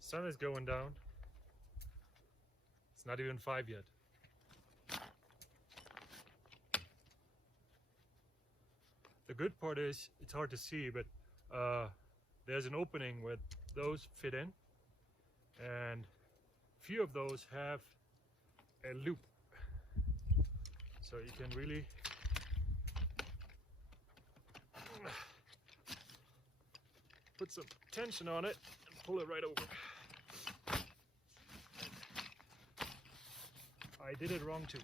Sun is going down. It's not even 5 yet. The good part is it's hard to see, but there's an opening where those fit in, and a few of those have a loop, so you can really put some tension on it and pull it right over. I did it wrong too.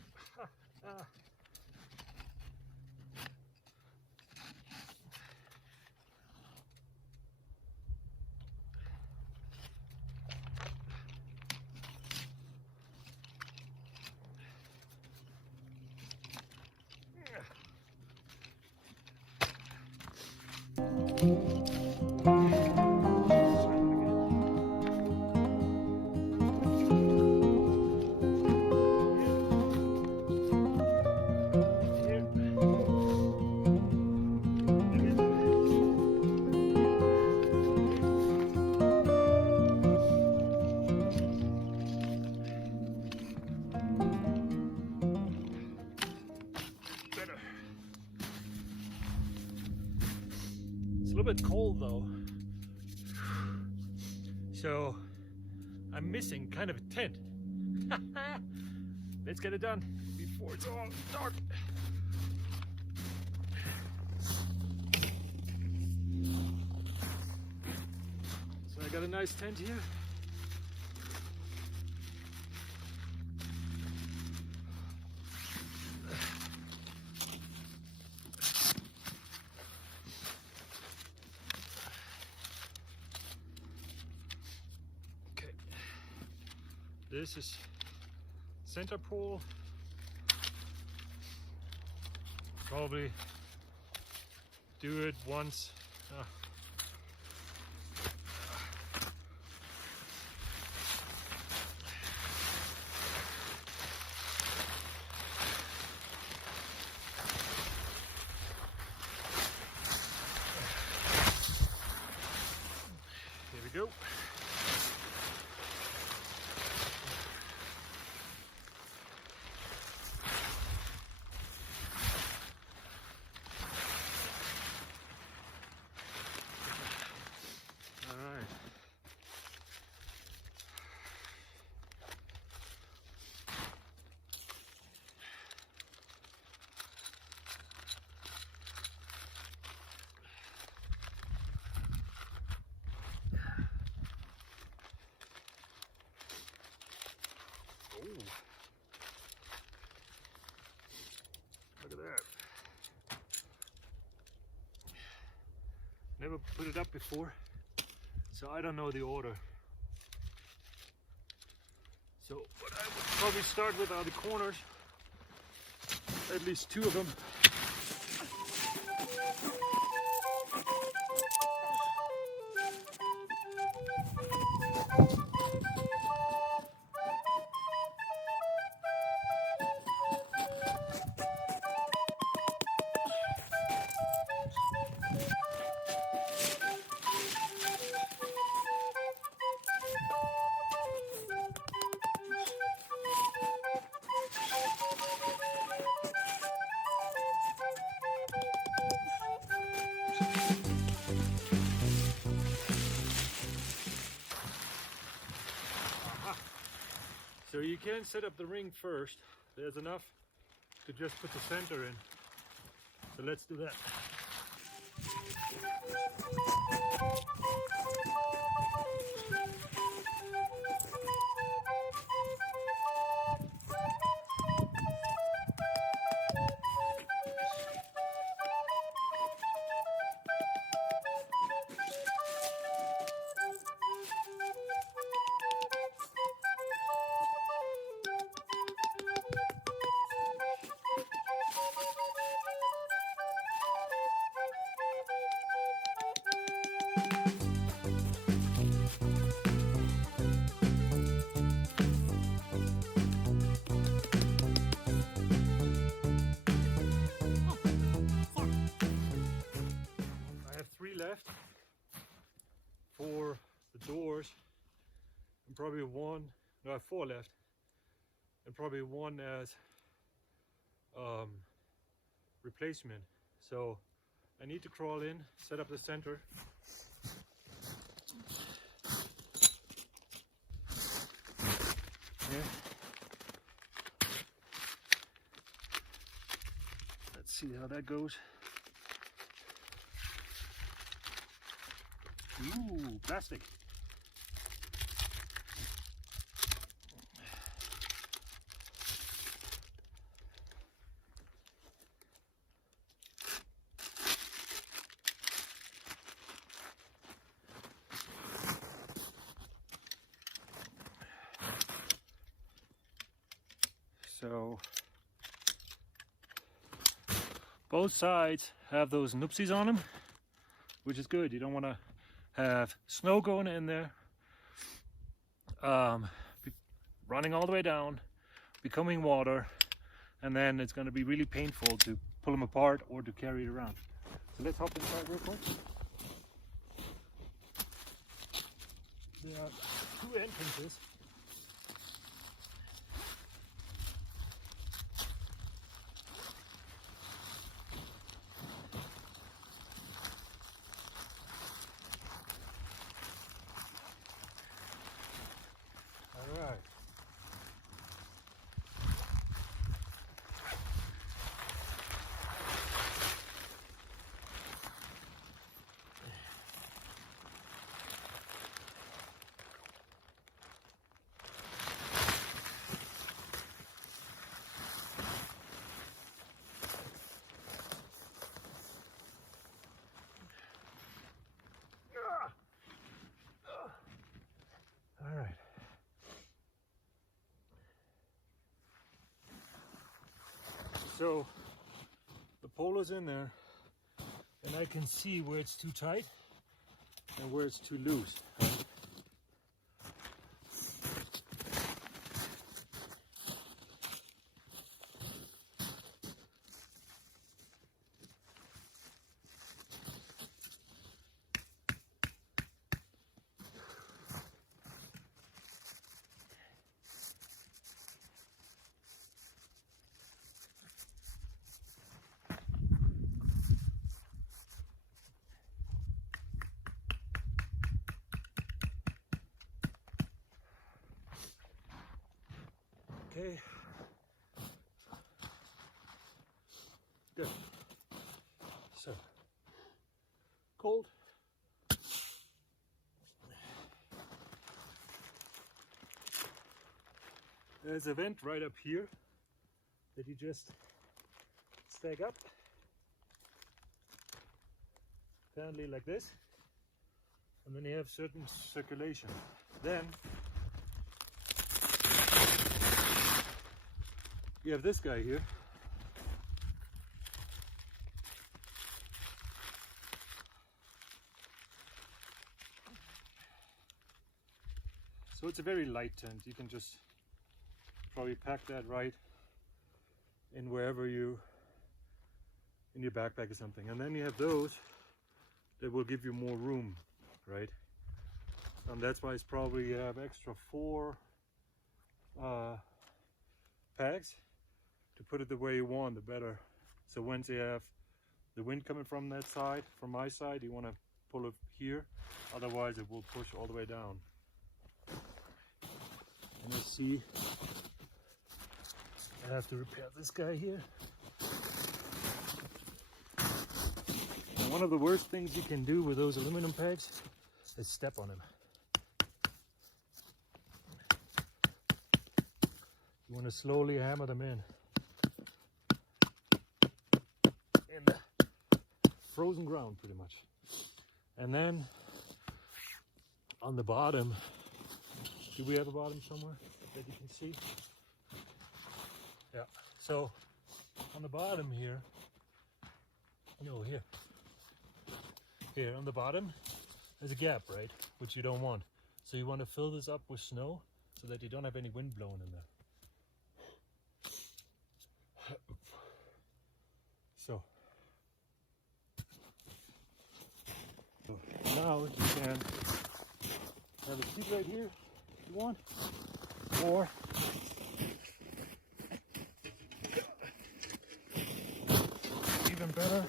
It's a little bit cold though, so I'm missing kind of a tent. Let's get it done before it's all dark. So I got a nice tent here. This is center pole. Probably do it once. Here we go. Look at that. Never put it up before, so I don't know the order. So what I would probably start with are the corners, at least two of them. So you can set up the ring first. There's enough to just put the center in. So let's do that. 3 left for the doors, and probably 1, no, I have 4 left, and probably 1 as replacement. So I need to crawl in, set up the center. Yeah. Let's see how that goes. Ooh, plastic. So both sides have those noopsies on them, which is good. You don't want to have snow going in there, running all the way down, becoming water, and then it's going to be really painful to pull them apart or to carry it around. So let's hop inside real quick. There are 2 entrances. Alright. Alright. So the pole is in there, and I can see where it's too tight and where it's too loose. Right? Okay. Good. So, cold. There's a vent right up here that you just stack up. Apparently like this. And then you have certain circulation. Then you have this guy here. So it's a very light tent. You can just probably pack that right in wherever you, in your backpack or something. And then you have those that will give you more room, right? And that's why it's probably you have extra 4 pegs to put it the way you want, the better. So once you have the wind coming from that side, from my side, you want to pull it here, otherwise it will push all the way down. And let's see, I have to repair this guy here. And one of the worst things you can do with those aluminum pegs is step on them. You want to slowly hammer them in the frozen ground pretty much. And then on the bottom, do we have a bottom somewhere that you can see? Yeah, so on the bottom here, no, here on the bottom, there's a gap, right? Which you don't want. So you want to fill this up with snow so that you don't have any wind blowing in there. So know, you can have a seat right here if you want, or even better,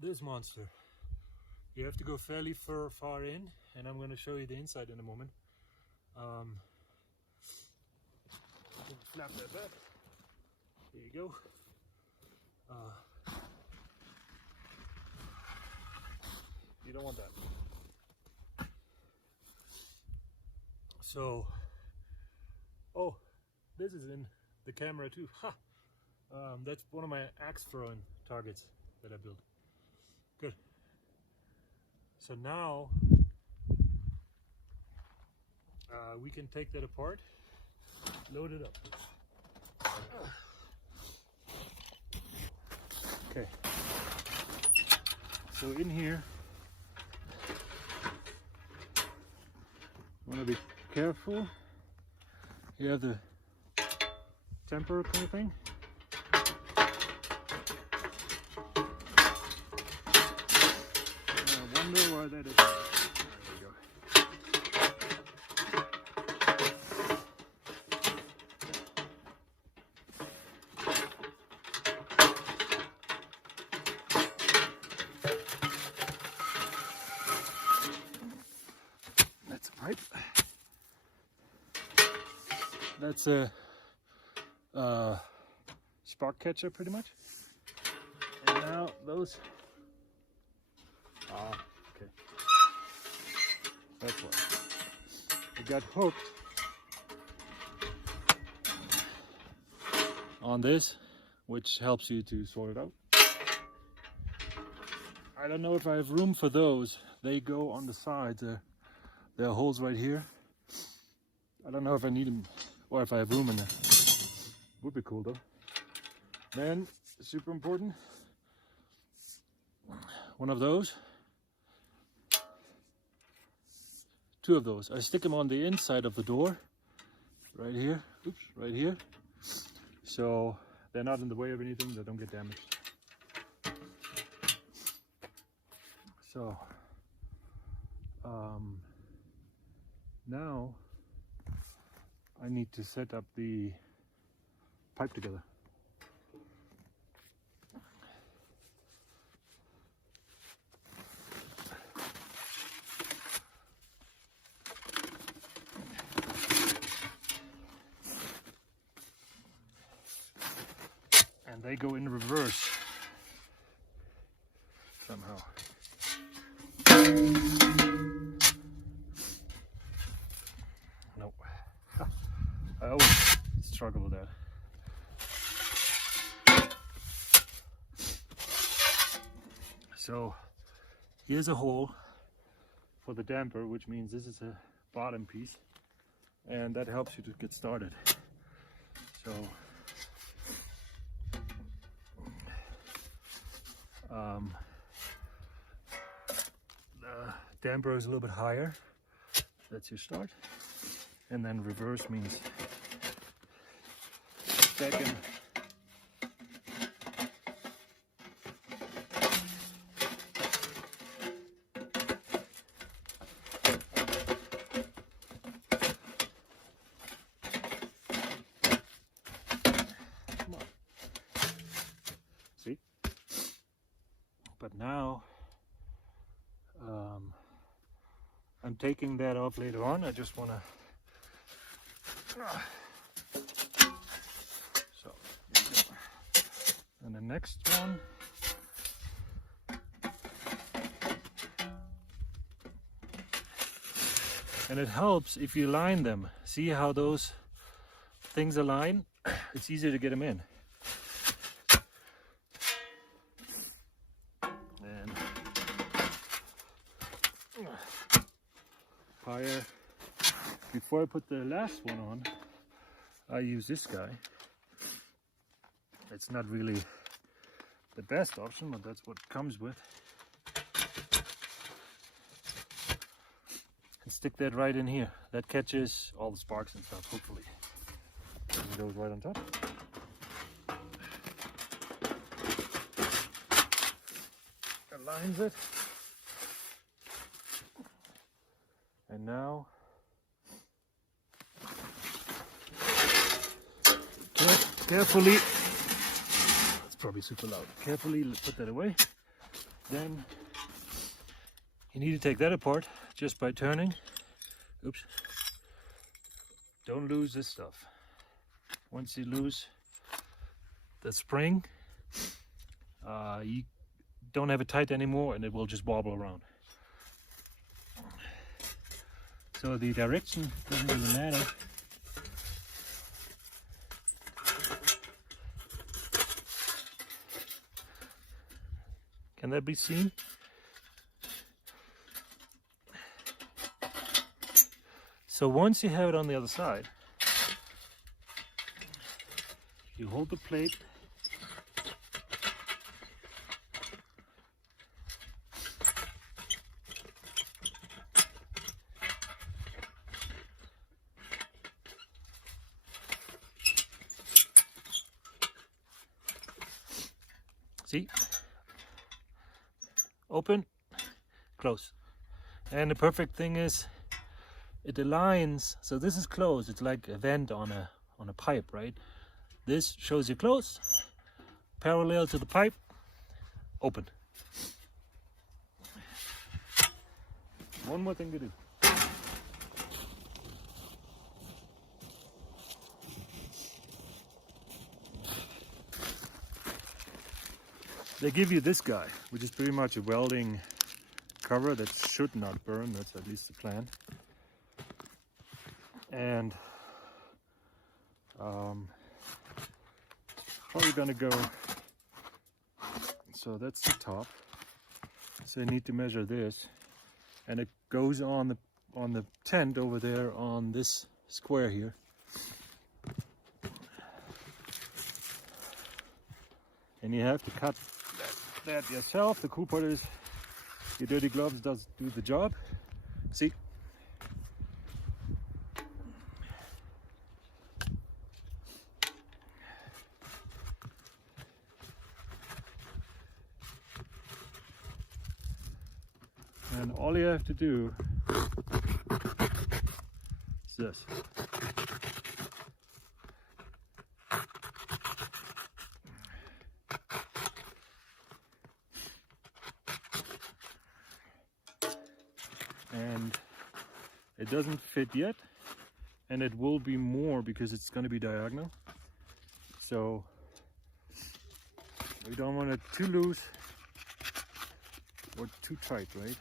this monster. You have to go fairly far in, and I'm going to show you the inside in a moment. Flap that back. There you go. You don't want that. So, oh, this is in the camera too. Ha! That's one of my axe throwing targets that I built. Good. So now we can take that apart, load it up. Okay. So in here, you want to be careful. You have the temper kind of thing. I wonder why that is. There we go. That's a pipe. That's a spark catcher pretty much. And now those, okay, that's why it got hooked on this, which helps you to sort it out. I don't know if I have room for those. They go on the sides. There are holes right here. I don't know if I need them or if I have room in there. Would be cool though. Then, super important, one of those, two of those. I stick them on the inside of the door, right here, oops, right here. So they're not in the way of anything, they don't get damaged. So, now I need to set up the pipe together. And they go in reverse somehow. Nope. I always struggle with that. So here's a hole for the damper, which means this is a bottom piece, and that helps you to get started. So the damper is a little bit higher. That's your start. And then reverse means second. Come on. See? But now I'm taking that off later on. I just want to so here we go. And the next one, and it helps if you line them. See how those things align? It's easier to get them in. And higher. Before I put the last one on, I use this guy. It's not really the best option, but that's what comes with. And stick that right in here. That catches all the sparks and stuff, hopefully. And it goes right on top. aligns it. And now carefully, it's probably super loud, carefully put that away. Then you need to take that apart just by turning. Oops. Don't lose this stuff. Once you lose the spring, you don't have it tight anymore and it will just wobble around. So the direction doesn't really matter. Can that be seen? So once you have it on the other side, you hold the plate see? Open, close. And the perfect thing is it aligns, so this is closed. It's like a vent on a pipe, right? This shows you closed, parallel to the pipe, open. One more thing to do. They give you this guy, which is pretty much a welding cover that should not burn. That's at least the plan. And probably gonna go, so that's the top. So you need to measure this, and it goes on the tent over there on this square here. And you have to cut that yourself. The cool part is your dirty gloves does do the job. See? And all you have to do is this. And it doesn't fit yet, and it will be more because it's going to be diagonal. So we don't want it too loose or too tight, right?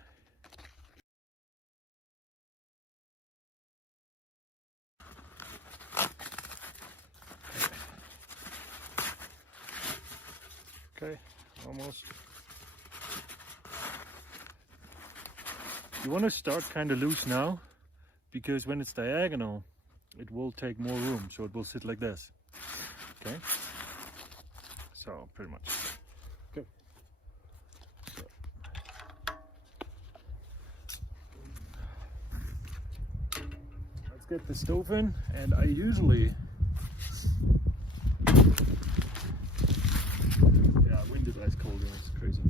Okay, almost. You want to start kind of loose now, because when it's diagonal, it will take more room, so it will sit like this. Okay? So, pretty much. Okay. So. Let's get the stove in, and I usually... Yeah, wind is ice cold, and it's crazy.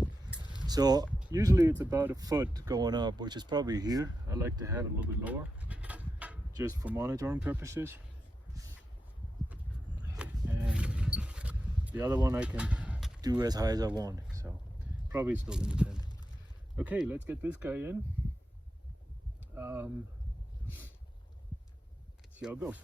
So, usually it's about a foot going up, which is probably here. I like to have it a little bit lower, just for monitoring purposes. And the other one I can do as high as I want, so probably still in the tent. Okay, let's get this guy in. See how it goes.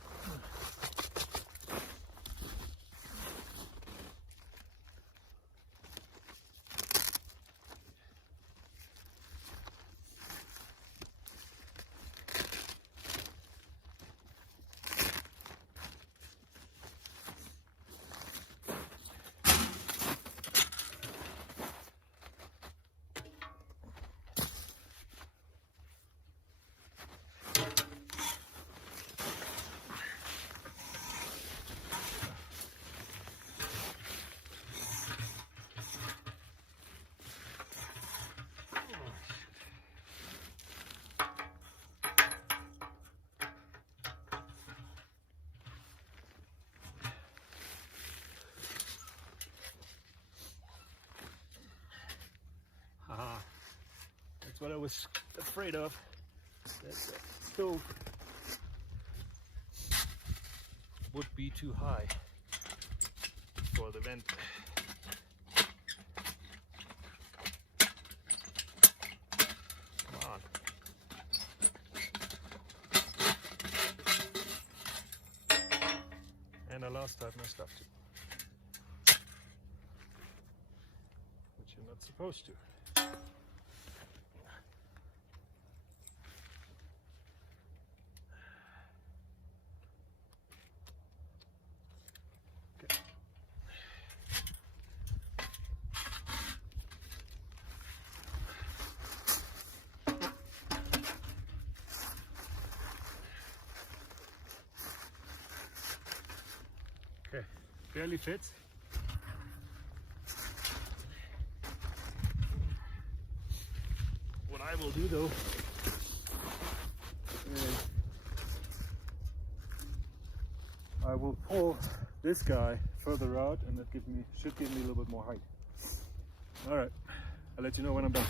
was afraid of. That the stove would be too high for the vent. Come on. And I lost half my stuff too. Which you're not supposed to. Okay, barely fits. What I will do though is I will pull this guy further out, and that should give me a little bit more height. All right, I'll let you know when I'm done.